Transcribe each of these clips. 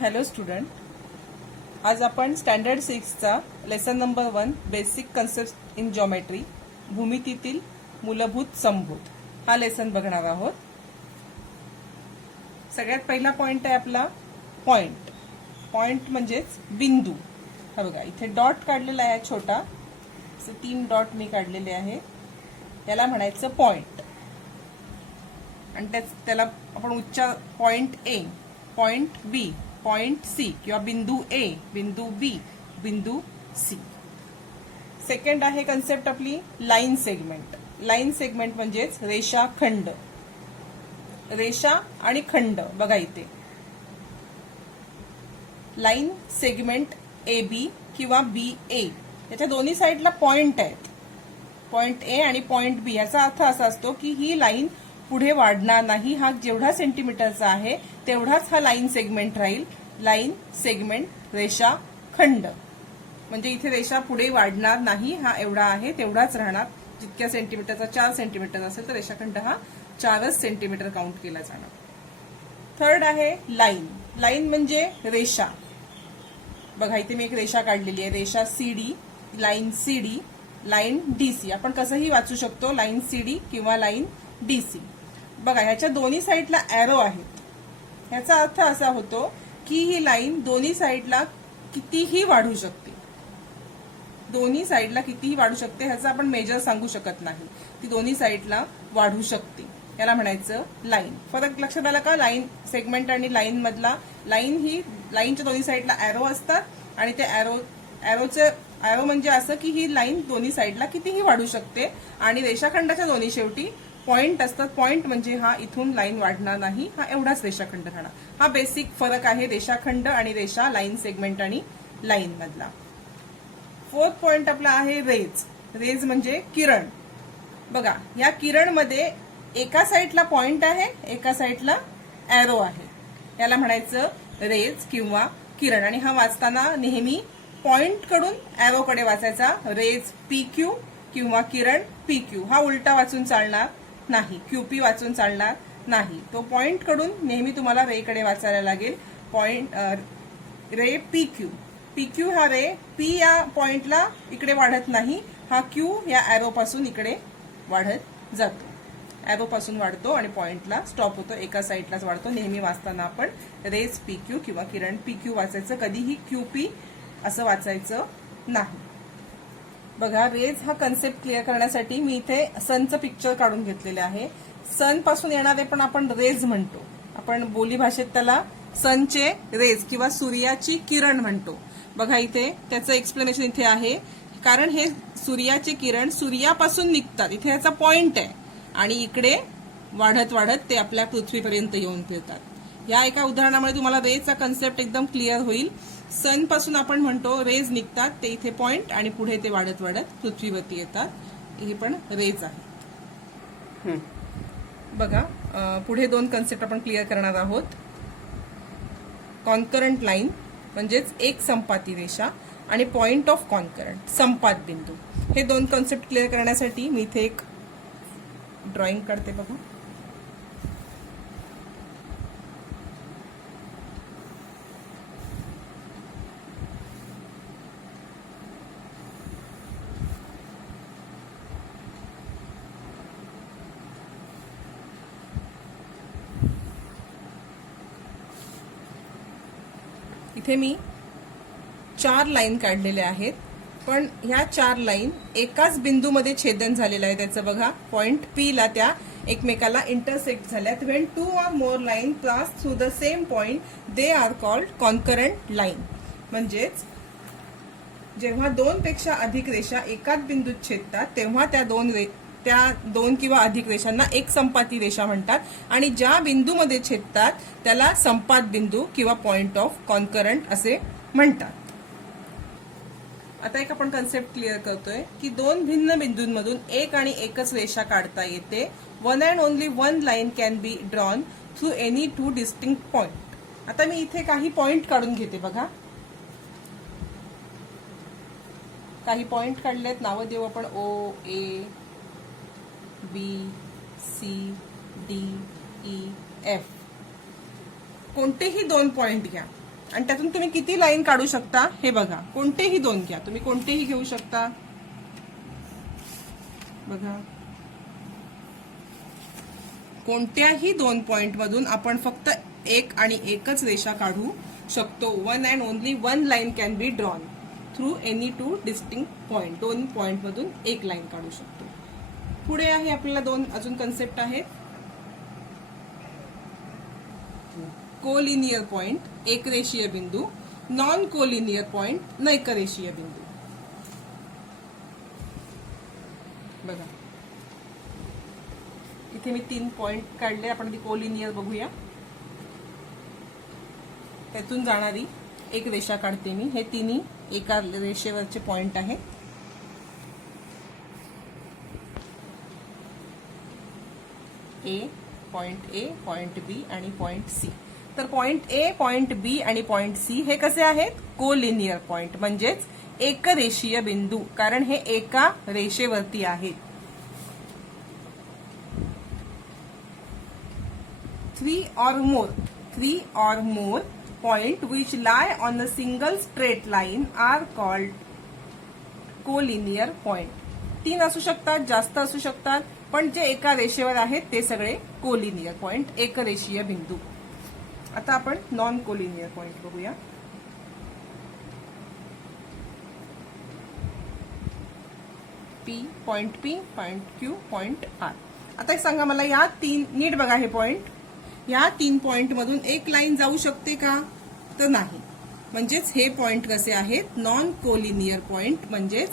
Hello student, आज आपण standard 6चा lesson number 1 basic concept in geometry भूमितीतील मूलभूत संभूत हा लेसन बघणार आहोत. सगळ्यात पहिला पॉइंट आहे आपला पॉइंट. पॉइंट म्हणजेच बिंदू. हा बघा इथे डॉट काढलेला आहे छोटा, 3 डॉट मी काढलेले आहे. याला म्हणायचं पॉइंट. आणि त्याला आपण उच्चार point A, point B, point C किंवा बिंदू ए, बिंदू बी, बिंदू सी. सेकंड आहे कन्सेप्ट आपली लाईन सेगमेंट. लाईन सेगमेंट म्हणजेच रेषाखंड. रेषा आणि खंड बघा इथे लाईन सेगमेंट ए बी किंवा बी ए याच्या दोन्ही साईडला पॉइंट आहेत. पॉइंट ए आणि पॉइंट बी याचा अर्थ असा असतो की ही लाईन पुढे वाढणार नाही. हा जेवढा सेंटीमीटरचा आहे तेवढाच हा लाईन सेगमेंट राहील. लाईन सेगमेंट रेषा खंड म्हणजे इथे रेषा पुढे वाढणार नाही. हा एवढा आहे तेवढाच राहणार. जितक्या सेंटीमीटरचा 4 सेंटीमीटर असेल तर रेषाखंड हा 4च सेंटीमीटर काउंट केला जाणार. थर्ड आहे लाईन. लाईन म्हणजे रेषा. बघा इथे मी एक रेषा काढलेली आहे. रेषा CD, line CD, line DC. आपण कसंही वाचू शकतो, लाईन सीडी किंवा लाईन डीसी. बघा ह्याच्या दोन्ही साईडला एरो आहेत. ह्याचा अर्थ असा होतो की ही लाईन दोन्ही साईडला कितीही वाढू शकते. दोन्ही साईडला कितीही वाढू शकते. ह्याचा आपण मेजर सांगू शकत नाही. ती दोन्ही साईडला वाढू शकते. याला म्हणायचं लाईन. फरक लक्षात आला का? लाईन सेगमेंट आणि लाईन मधला. लाईन ही लाईनच्या दोन्ही साईडला एरो असतात आणि त्या एरो म्हणजे असं की ही लाईन दोन्ही साईडला कितीही वाढू शकते. आणि रेषाखंडाच्या दोन्ही शेवटी पॉइंट असतात. पॉइंट म्हणजे हा इथून लाईन वाढणार नाही, हा एवढाच रेषाखंड राहणार. हा बेसिक फरक आहे रेषाखंड आणि रेषा, लाईन सेगमेंट आणि लाईन मधला. फोर्थ पॉइंट आपला आहे रेज. रेज म्हणजे किरण. बघा या किरण मध्ये एका साईडला पॉइंट आहे, एका साईडला एरो आहे. याला म्हणायचं रेज किंवा किरण. आणि हा वाचताना नेहमी पॉइंट कडून एरोकडे वाचायचा. रेज पी क्यू किंवा किरण पी क्यू. हा उलटा वाचून चालणार नाही, क्यूपी वाचून चालणार नाही. तो पॉइंट कडून नेहमी तुम्हाला रे कडे वाचायला लागेल. पॉइंट रे पी क्यू. पी क्यू हा रे पी या पॉइंटला इकडे वाढत नाही. हा क्यू या एरो पासून इकडे वाढत जातो. एरो पासून वाढतो आणि पॉइंटला स्टॉप होतो. एका साईडलाच वाढतो. नेहमी वाचताना आपण रेज पी क्यू किंवा किरण पी क्यू वाचायचं. कधीही क्यूपी असं वाचायचं नाही. बघा रेज हा कन्सेप्ट क्लिअर करण्यासाठी मी इथे सनचं पिक्चर काढून घेतलेले आहे. सन पासून येणारे पण आपण रेज म्हणतो. आपण बोली भाषेत त्याला सनचे रेज किंवा सूर्याची किरण म्हणतो. बघा इथे त्याचं एक्सप्लेनेशन इथे आहे. कारण हे सूर्याचे किरण सूर्यापासून निघतात. इथे याचा पॉइंट आहे आणि इकडे वाढत वाढत ते आपल्या पृथ्वीपर्यंत येऊन फिरतात. या एका उदाहरणामुळे तुम्हाला रेजचा कन्सेप्ट एकदम क्लिअर होईल. सन पासून आपण म्हणतो रेज निघतात, ते इथे पॉइंट आणि पुढे ते वाढत वाढत पृथ्वीवरती येतात. हे पण रेज आहे. बघा पुढे 2 कन्सेप्ट आपण क्लिअर करणार आहोत. कॉन्करंट लाईन म्हणजेच एक संपाती रेषा आणि पॉइंट ऑफ कॉन्करंट संपात बिंदू. हे 2 कन्सेप्ट क्लिअर करण्यासाठी मी इथे एक ड्रॉइंग काढते. बघा इथे मी 4 लाईन काढलेल्या आहेत. पण ह्या 4 लाईन एकाच बिंदूमध्ये छेदन झालेलं आहे. त्याचं बघा पॉइंट पी ला त्या एकमेकाला इंटरसेक्ट झाल्यात. When 2 or more line pass through the same point they are called concurrent line. म्हणजेच जेव्हा 2 पेक्षा अधिक रेषा एकाच बिंदूत छेदतात तेव्हा त्या दोन किंवा अधिक रेषांना एक संपाती रेषा म्हणतात. आणि ज्या बिंदूमध्ये छेदतात त्याला संपात बिंदू किंवा पॉइंट ऑफ कॉन्करंट असे म्हणतात. आता एक आपण कन्सेप्ट क्लिअर करतोय की 2 भिन्न बिंदूंमधून एक आणि एकच रेषा काढता येते. One and only one line can be drawn through any 2 distinct point. आता मी इथे काही पॉइंट काढून घेते. बघा काही पॉइंट काढलेत. नावं देऊ आपण. ओ, ए, बी, सी, डी, ई, एफ. कोणतेही 2 पॉइंट घ्या. आणि त्यातून तुम्ही किती लाईन काढू शकता हे बघा. कोणतेही दोन घ्या, तुम्ही कोणतेही घेऊ शकता. बघा, कोणत्याही दोन पॉइंट मधून आपण फक्त एक आणि एकच रेषा काढू शकतो. One and only one line can be drawn through any two distinct point. दोन पॉइंट मधून एक लाईन काढू शकतो. पुढे आहे आपल्याला दोन अजून कन्सेप्ट आहेत. कोलिनियर पॉइंट, एक रेषीय बिंदू. नॉन कोलिनियर पॉइंट, नैकरेषीय बिंदू. बघा, इथे मी 3 पॉइंट काढले. आपण ती कोलिनियर बघूया. त्यातून जाणारी एक रेषा काढते मी. हे तिन्ही एका रेषेवरचे पॉइंट आहेत. पॉइंट ए, पॉइंट बी आणि पॉइंट सी. तर पॉइंट ए, पॉइंट बी आणि पॉइंट सी हे कसे आहेत? कोलिनियर पॉइंट, म्हणजेच एकरेषीय बिंदू, कारण हे एका रेषेवरती आहेत. Three or more point which lie on a single straight line are called collinear point. 3 असू शकतात, जास्त असू शकतात, पण जे एका रेषेवर आहेत ते सगळे कोलिनियर पॉइंट, एकरेषीय बिंदू. आता आपण नॉन कोलिनियर पॉइंट बघूया. Point Q, point R. आता सांगा मला, या 3 नीट बघा हे पॉइंट. या 3 पॉइंट मधून एक लाईन जाऊ शकते का? तर नाही. म्हणजेच हे पॉइंट कसे आहेत? नॉन कोलिनियर पॉइंट, म्हणजेच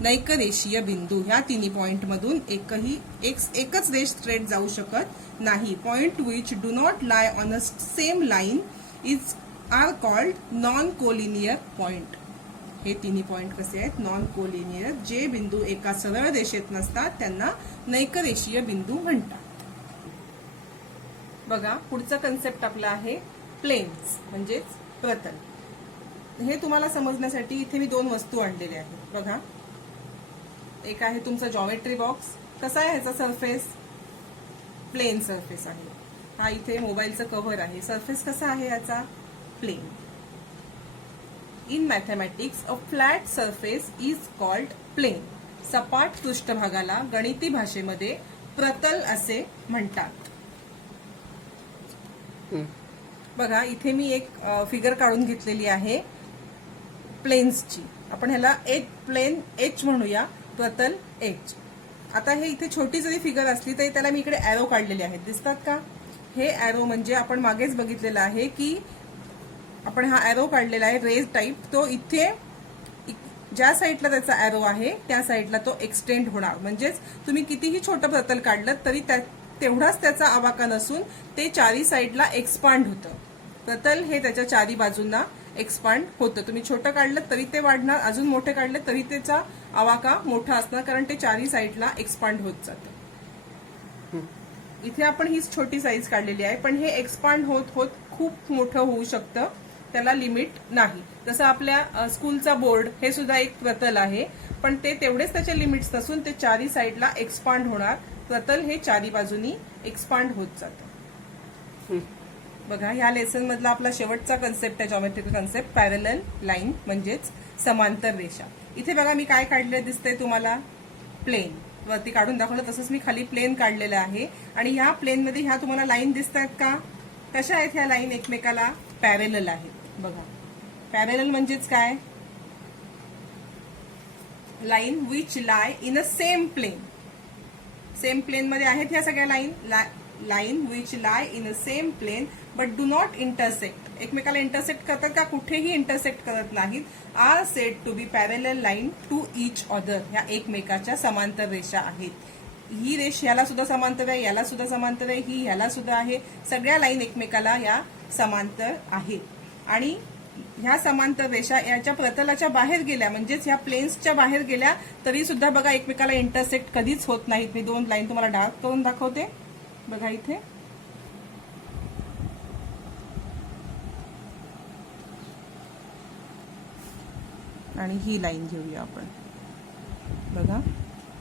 नैकरेषीय बिंदू. ह्या तिन्ही पॉइंट मधून एकच रेष स्ट्रेट जाऊ शकत नाही. Point which do not lie on a same line are called non collinear point. हे तिन्ही पॉइंट कसे आहेत? Non collinear. जे बिंदू एका सरळ रेषेत नसतात त्यांना नैकरेषीय बिंदू म्हणतात. बघा, पुढचा कन्सेप्ट आपला आहे प्लेन्स, म्हणजेच प्रतल. हे तुम्हाला समजण्यासाठी इथे मी 2 वस्तू आणलेल्या आहेत. बघा, एक आहे तुमचा जॉमेट्री बॉक्स. कसा आहे ह्याचा सरफेस? प्लेन सरफेस आहे. हा इथे मोबाईलचं कव्हर आहे. सरफेस कसा आहे याचा? Plane. In mathematics a flat surface is called plane. सपाट पृष्ठभागाला गणिती भाषेमध्ये प्रतल असे म्हणतात. बघा, इथे मी एक फिगर काढून घेतलेली आहे प्लेन्सची. आपण ह्याला प्लेन एच म्हणूया, प्रतल एच. आता हे इथे छोटी जरी फिगर असली तरी त्याला मी इकडे एरो काढलेले आहेत. दिसतात का? हे एरो म्हणजे आपण मागेच बघितलेलं आहे की आपण हा एरो काढलेला आहे रेज टाईप. तो इथे ज्या साईडला त्याचा एरो आहे त्या साईडला तो एक्सटेंड होणार. म्हणजेच तुम्ही कितीही छोटं प्रतल काढलं तरी तेवढाच त्याचा आवाका नसून ते चारी साईडला एक्सपांड होतं. प्रतल हे त्याच्या चारी बाजूंना एक्सपांड होतं. तुम्ही छोटं काढलं तरी ते वाढणार, अजून मोठे काढले तरी त्याचा आवाका मोठा असणार, कारण ते चारी साईडला एक्सपांड होत जातं. इथे आपण ही छोटी साईज काढलेली आहे, पण हे एक्सपांड होत होत खूप मोठं होऊ शकतं. त्याला लिमिट नाही. जसं आपल्या स्कूलचा बोर्ड हे सुद्धा एक प्रतल आहे, पण ते तेवढेच त्याचे लिमिट्स नसून ते चारी साईडला एक्सपांड होणार. प्रतल हे चारी बाजूनी एक्सपांड होत जातं. बघा, ह्या लेसन मधला आपला शेवटचा कन्सेप्ट आहे जॉमेट्रिकल कन्सेप्ट, पॅरलल लाईन, म्हणजेच समांतर रेषा. इथे बघा मी काय काढलं दिसतंय तुम्हाला? प्लेन. वरती काढून दाखवलं तसंच मी खाली प्लेन काढलेलं आहे. आणि ह्या प्लेन मध्ये ह्या तुम्हाला लाईन दिसतात का? कशा आहेत ह्या लाईन? एकमेकाला पॅरलल आहेत. बघा, पॅरलल म्हणजेच काय? Line which lie in a same plane. Same plane मध्ये आहेत ह्या सगळ्या line. Line which lie in a same plane but do not intersect. एकमेकाला इंटरसेक्ट करतात का? कुठेही इंटरसेक्ट करत नाहीत. Are said to be parallel line to each other. ह्या एकमेकाच्या समांतर रेषा आहेत. ही रेष ह्याला सुद्धा समांतर आहे, याला सुद्धा समांतर आहे, ही ह्याला सुद्धा आहे. सगळ्या लाईन एकमेकाला या समांतर आहेत. आणि ह्या समांतर रेषा याच्या प्रतलाच्या बाहेर गेल्या, म्हणजेच ह्या प्लेन्सच्या बाहेर गेल्या तरी सुद्धा बघा एकमेकाला इंटरसेक्ट कधीच होत नाहीत. मी 2 लाईन तुम्हाला डार्क करून दाखवते. बघा इथे आणि ही लाईन घेऊया आपण. बघा,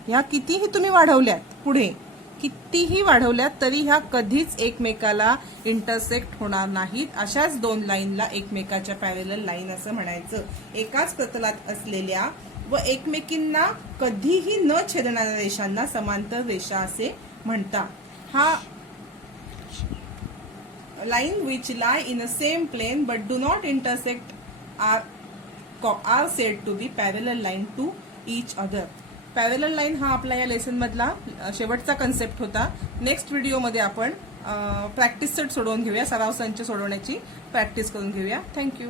ह्या कितीही तुम्ही वाढवल्यात पुढे कितीही वाढवल्या तरी ह्या कधीच एकमेकाला इंटरसेक्ट होणार नाहीत. अशाच दोन लाईनला एकमेकाच्या पॅरलल लाईन असं म्हणायचं. एकाच प्रतलात असलेल्या व एकमेकींना कधीही न छेदणाऱ्या रेषांना समांतर रेषा असे म्हणतात. हा line which lie in the same plane but do not intersect are said to be parallel line to each other. Parallel line हा आपला या लेसन मधला शेवटचा कन्सेप्ट होता. नेक्स्ट व्हिडिओमध्ये आपण प्रॅक्टिस सेट सोडवून घेऊया, सराव संच सोडवण्याची प्रॅक्टिस करून घेऊया. थँक्यू.